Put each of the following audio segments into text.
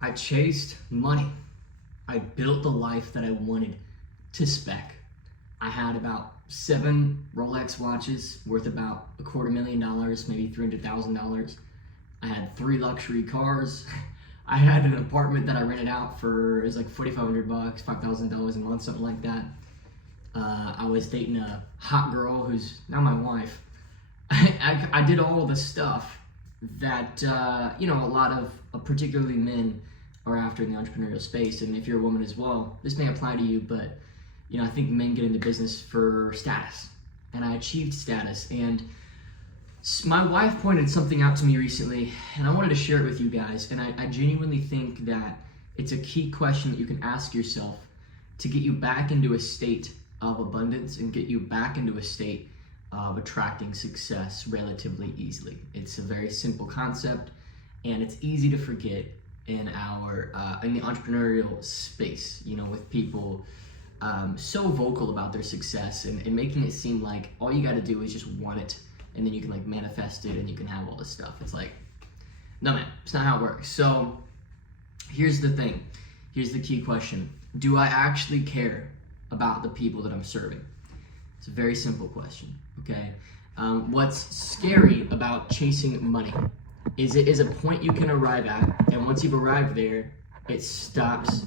I chased money. I built the life that I wanted to spec. I had about 7 Rolex watches worth about $250,000, maybe $300,000. I had 3 luxury cars. I had an apartment that I rented out for, it was like $4,500, $5,000 a month, something like that. I was dating a hot girl who's now my wife. I did all the stuff that, a lot of particularly men are after in the entrepreneurial space. And if you're a woman as well, this may apply to you, but I think men get into business for status, and I achieved status. And my wife pointed something out to me recently, and I wanted to share it with you guys. And I genuinely think that it's a key question that you can ask yourself to get you back into a state of abundance and get you back into a state of attracting success relatively easily. It's a very simple concept, and it's easy to forget in the entrepreneurial space, with people so vocal about their success and making it seem like all you got to do is just want it, and then you can manifest it and you can have all this stuff. It's like, no man, it's not how it works. So here's the thing. Here's the key question. Do I actually care about the people that I'm serving? It's a very simple question, okay? What's scary about chasing money is it is a point you can arrive at, and once you've arrived there, it stops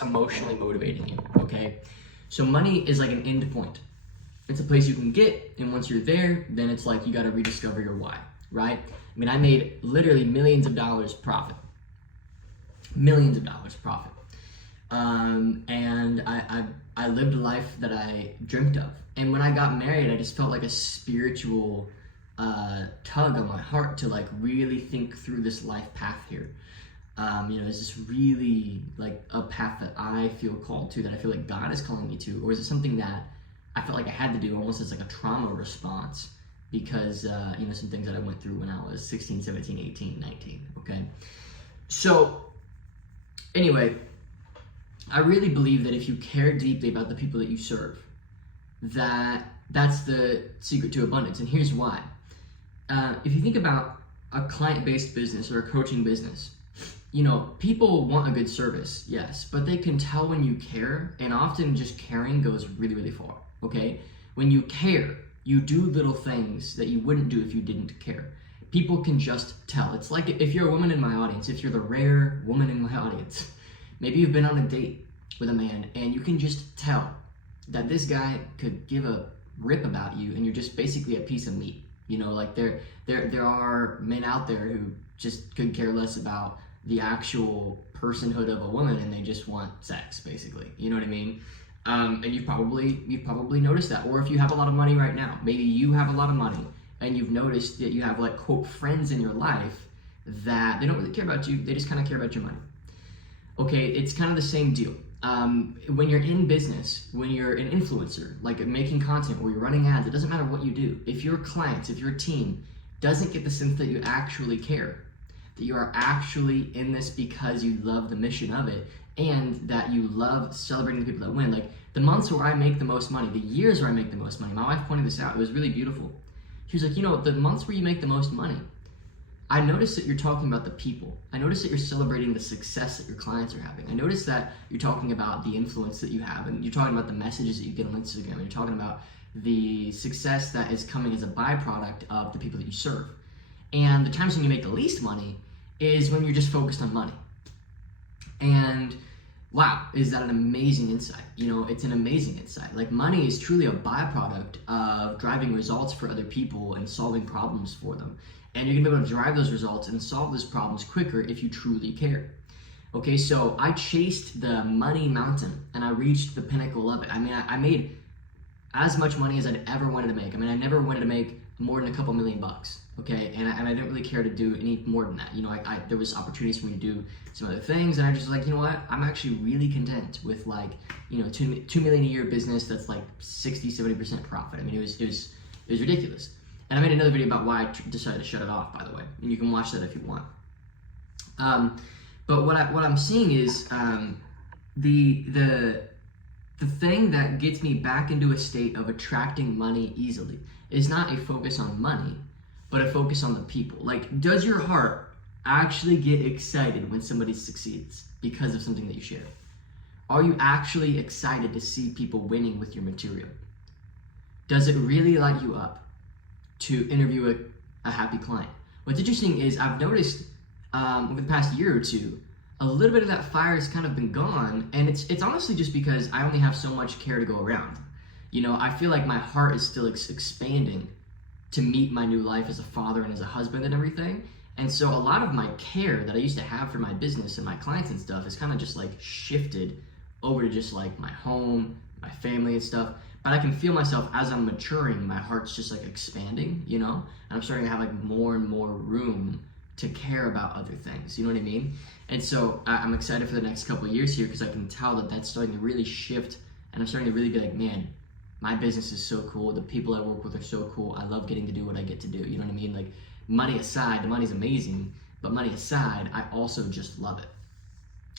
emotionally motivating you, okay? So money is like an end point. It's a place you can get, and once you're there, then it's like you gotta rediscover your why, right? I mean, I made literally millions of dollars profit. Millions of dollars profit. And I lived a life that I dreamt of. And when I got married, I just felt like a spiritual tug on my heart to really think through this life path here. Is this really a path that I feel called to, that I feel like God is calling me to? Or is it something that I felt like I had to do almost as a trauma response because, some things that I went through when I was 16, 17, 18, 19, okay? So, anyway, I really believe that if you care deeply about the people that you serve, that's the secret to abundance. And here's why. If you think about a client-based business or a coaching business, people want a good service, yes, but they can tell when you care, and often just caring goes really, really far, okay? When you care, you do little things that you wouldn't do if you didn't care. People can just tell. It's like if you're a woman in my audience, if you're the rare woman in my audience, maybe you've been on a date with a man and you can just tell that this guy could give a rip about you and you're just basically a piece of meat. There are men out there who just could care less about the actual personhood of a woman, and they just want sex, basically. You know what I mean? And you've probably noticed that. Or if you have a lot of money right now, maybe you have a lot of money and you've noticed that you have quote friends in your life that they don't really care about you, they just kind of care about your money. Okay, it's kind of the same deal. When you're in business, when you're an influencer, making content or you're running ads, it doesn't matter what you do. If your clients, if your team doesn't get the sense that you actually care, that you are actually in this because you love the mission of it, and that you love celebrating the people that win, the months where I make the most money, the years where I make the most money, my wife pointed this out, it was really beautiful. She was like, the months where you make the most money, I noticed that you're talking about the people. I noticed that you're celebrating the success that your clients are having. I noticed that you're talking about the influence that you have, and you're talking about the messages that you get on Instagram, and you're talking about the success that is coming as a byproduct of the people that you serve. And the times when you make the least money is when you're just focused on money. And wow, is that an amazing insight? It's an amazing insight. Money is truly a byproduct of driving results for other people and solving problems for them. And you're gonna be able to drive those results and solve those problems quicker if you truly care. Okay, so I chased the money mountain and I reached the pinnacle of it. I mean, I made as much money as I'd ever wanted to make. I mean, I never wanted to make more than a couple $1 million, okay? And I didn't really care to do any more than that. There was opportunities for me to do some other things, and I just was you know what? I'm actually really content with $2 million a year business that's 60-70% profit. I mean, it was ridiculous. And I made another video about why I decided to shut it off, by the way, and you can watch that if you want. But what I'm seeing is the thing that gets me back into a state of attracting money easily is not a focus on money, but a focus on the people. Does your heart actually get excited when somebody succeeds because of something that you share? Are you actually excited to see people winning with your material? Does it really light you up to interview a happy client? What's interesting is I've noticed over the past year or two, a little bit of that fire has kind of been gone, and it's honestly just because I only have so much care to go around. You know, I feel like my heart is still expanding to meet my new life as a father and as a husband and everything. And so a lot of my care that I used to have for my business and my clients and stuff is kind of just like shifted over to just like my home, my family and stuff. But I can feel myself as I'm maturing, my heart's just like expanding, you know? And I'm starting to have like more and more room to care about other things, you know what I mean? And so I'm excited for the next couple of years here because I can tell that that's starting to really shift, and I'm starting to really be like, man, my business is so cool, the people I work with are so cool, I love getting to do what I get to do, you know what I mean? Like, money aside, the money's amazing, but money aside, I also just love it.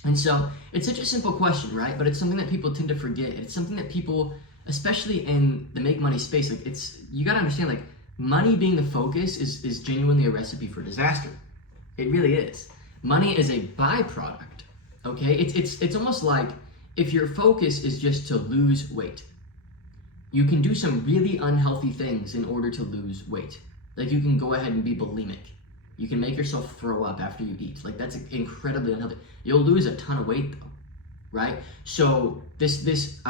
And so it's such a simple question, right? But it's something that people tend to forget. It's something that people, especially in the make money space, like you gotta understand, like, money being the focus is genuinely a recipe for disaster. It really is. Money is a byproduct, okay? It's almost like if your focus is just to lose weight, you can do some really unhealthy things in order to lose weight. Like, you can go ahead and be bulimic. You can make yourself throw up after you eat. Like, that's incredibly unhealthy. You'll lose a ton of weight though, right? So this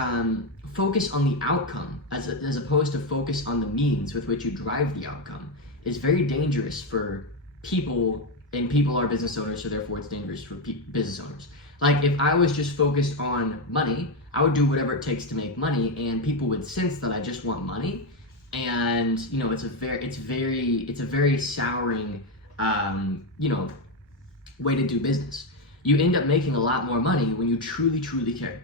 focus on the outcome as opposed to focus on the means with which you drive the outcome is very dangerous for people, and people are business owners, so therefore it's dangerous for business owners. Like, if I was just focused on money, I would do whatever it takes to make money, and people would sense that I just want money. And you know, it's a very souring way to do business. You end up making a lot more money when you truly care.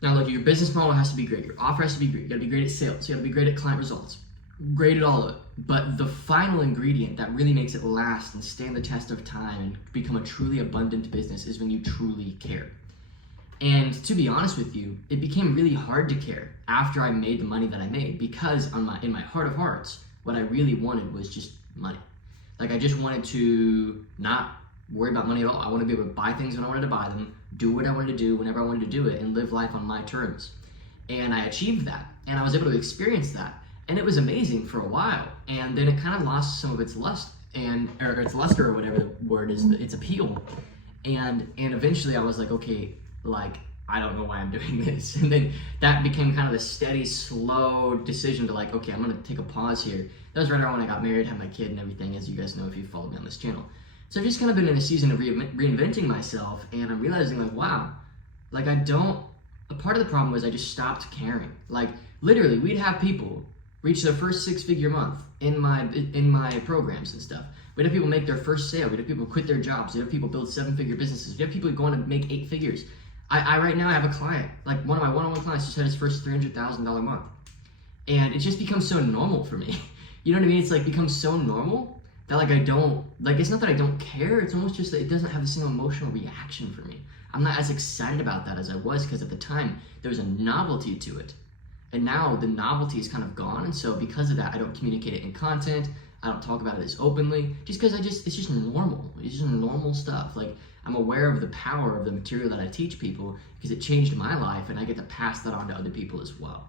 Now, look, your business model has to be great. Your offer has to be great. You gotta be great at sales. You gotta be great at client results. Great at all of it. But the final ingredient that really makes it last and stand the test of time and become a truly abundant business is when you truly care. And to be honest with you, it became really hard to care after I made the money that I made, because in my heart of hearts, what I really wanted was just money. Like, I just wanted to not worry about money at all. I wanted to be able to buy things when I wanted to buy them, do what I wanted to do whenever I wanted to do it, and live life on my terms. And I achieved that, and I was able to experience that, and it was amazing for a while. And then it kind of lost some of its lust, or its luster, or whatever the word is, its appeal. And eventually I was like, okay, like, I don't know why I'm doing this. And then that became kind of a steady, slow decision to like, okay, I'm gonna take a pause here. That was right around when I got married, had my kid and everything, as you guys know if you followed me on this channel. So I've just kind of been in a season of reinventing myself, and I'm realizing like, wow, like a part of the problem was I just stopped caring. Like, literally, we'd have people reach their first 6-figure month in my programs and stuff. We'd have people make their first sale. We'd have people quit their jobs. We'd have people build 7-figure businesses. We'd have people going to make 8 figures. I right now have a client, like one of my one-on-one clients just had his first $300,000 month. And it just becomes so normal for me. You know what I mean? It's like becomes so normal that like it's not that I don't care, it's almost just that it doesn't have the same emotional reaction for me. I'm not as excited about that as I was, because at the time there was a novelty to it. And now the novelty is kind of gone, and so because of that, I don't communicate it in content. I don't talk about it as openly, just because it's just normal. It's just normal stuff. Like, I'm aware of the power of the material that I teach people because it changed my life, and I get to pass that on to other people as well.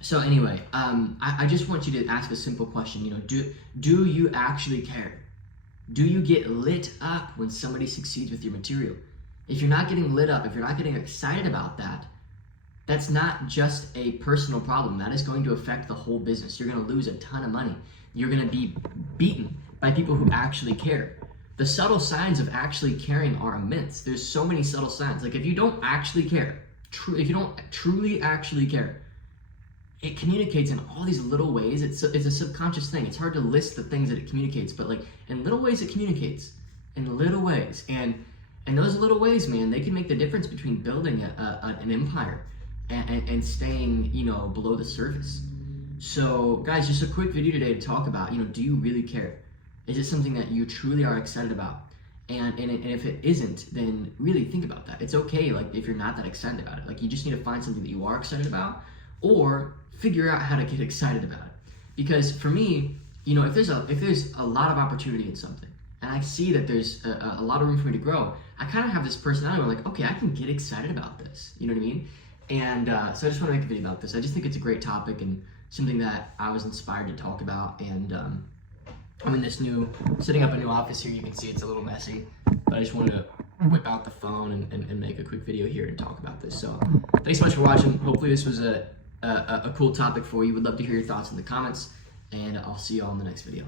So anyway, I just want you to ask a simple question. You know, do you actually care? Do you get lit up when somebody succeeds with your material? If you're not getting lit up, if you're not getting excited about that, that's not just a personal problem. That is going to affect the whole business. You're going to lose a ton of money. You're going to be beaten by people who actually care. The subtle signs of actually caring are immense. There's so many subtle signs. Like, if you don't actually care, if you don't truly actually care, it communicates in all these little ways. It's a subconscious thing. It's hard to list the things that it communicates, but like in little ways it communicates. In little ways. And those little ways, man, they can make the difference between building an empire and staying, you know, below the surface. So guys, just a quick video today to talk about, you know, do you really care? Is it something that you truly are excited about? And if it isn't, then really think about that. It's okay, like, if you're not that excited about it. Like, you just need to find something that you are excited about, or figure out how to get excited about it. Because for me, if there's a lot of opportunity in something, and I see that there's a lot of room for me to grow, I kind of have this personality where, like, okay, I can get excited about this. You know what I mean? And so I just want to make a video about this. I just think it's a great topic and something that I was inspired to talk about. And I'm in this setting up a new office here. You can see it's a little messy, but I just wanted to whip out the phone and make a quick video here and talk about this. So thanks so much for watching. Hopefully this was a cool topic for you. Would love to hear your thoughts in the comments, and I'll see you all in the next video.